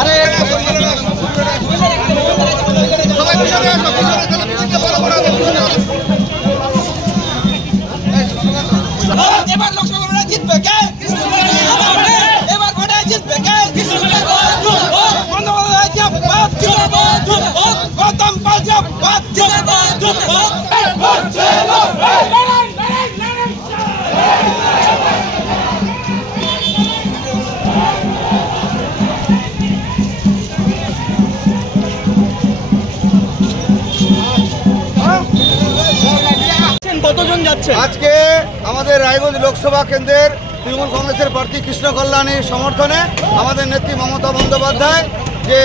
আরে সবাই পিছনে আসো, পিছনে বড় বড় পিছনে আসো। এবার লোকসভা জিতবে কে? এবার ভোটে জিতবে কে? গৌতম পাল জিন্দাবাদ। কতজন যাচ্ছে আজকে আমাদের রায়গঞ্জ লোকসভা কেন্দ্রের তৃণমূল কংগ্রেসের প্রার্থী কৃষ্ণ কল্যাণীর সমর্থনে আমাদের নেত্রী মমতা বন্দ্যোপাধ্যায় যে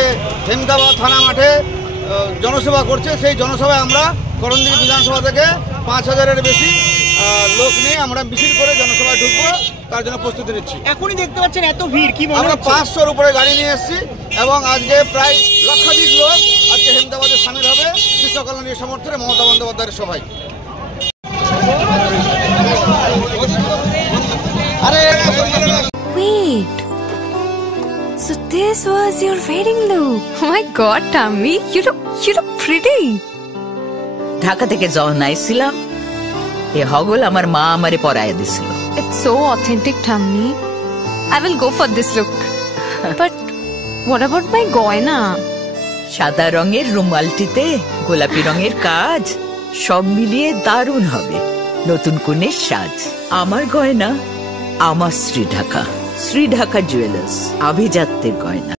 হেমদাবাদ থানা মাঠে জনসভা করছে, সেই জনসভায় আমরা করণদিঘি বিধানসভা থেকে ৫,০০০-এর বেশি লোক নিয়ে আমরা মিছিল করে জনসভায় ঢুকবো, তার জন্য প্রস্তুতি নিচ্ছি। এখনই দেখতে পাচ্ছেন এত ভিড়, কি মনে আমরা হচ্ছে? ৫০০-র উপরে গাড়ি নিয়ে এসেছি এবং আজকে প্রায় লক্ষাধিক লোক আজকে হেমদাবাদে সামিল হবে কৃষ্ণ কল্যাণীর সমর্থনে মমতা বন্দ্যোপাধ্যায়ের সভায়। Wait, so this was your wedding look? Oh my God, Tammy, you look pretty. Dhaka থেকে যখন আইছিলাম এ হগল আমার মা আমারে পরায় দিছিল। It's so authentic, Tammy. I will go for this look. But what about my goina? সাদা রঙের রুমালটিতে গোলাপি রঙের কাজ, সব মিলিয়ে দারুণ হবে নতুন কনের সাজ। আমার গয়না আমার শ্রী ঢাকা জুয়েলার্স, আভিজাত্যের গয়না।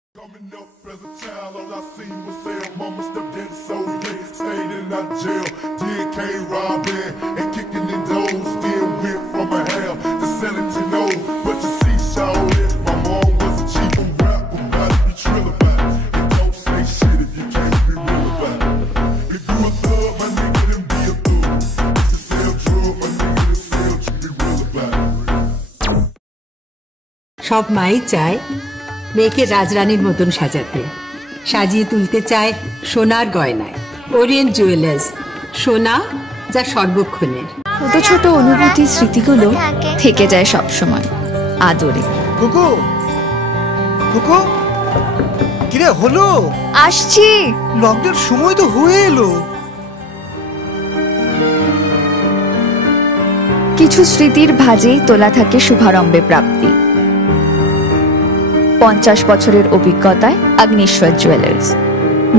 সব মাই চায় মেয়েকে রাজরানীর মতন সাজাতে, সাজিয়ে তুলতে চায় সোনার গয়নায়। ওরিয়েন্ট জুয়েলার্স, সোনা যা সর্বক্ষণের। ছোট ছোট অনুভূতি, স্মৃতিগুলো থেকে যায় সব সময় আদরে। কুকু কুকু কিরে হলো? আসছি। লকডাউন সময় তো হয়ে এলো। কিছু স্মৃতির ভাজেই তোলা থাকে শুভারম্ভে প্রাপ্তি। 50 বছরের অভিজ্ঞতায় আগ্নেশ্বর জুয়েলার্স,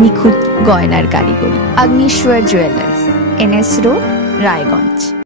নিখুঁত গয়নার কারিগরি। Agneshwar jewellers, NS road, Raiganj.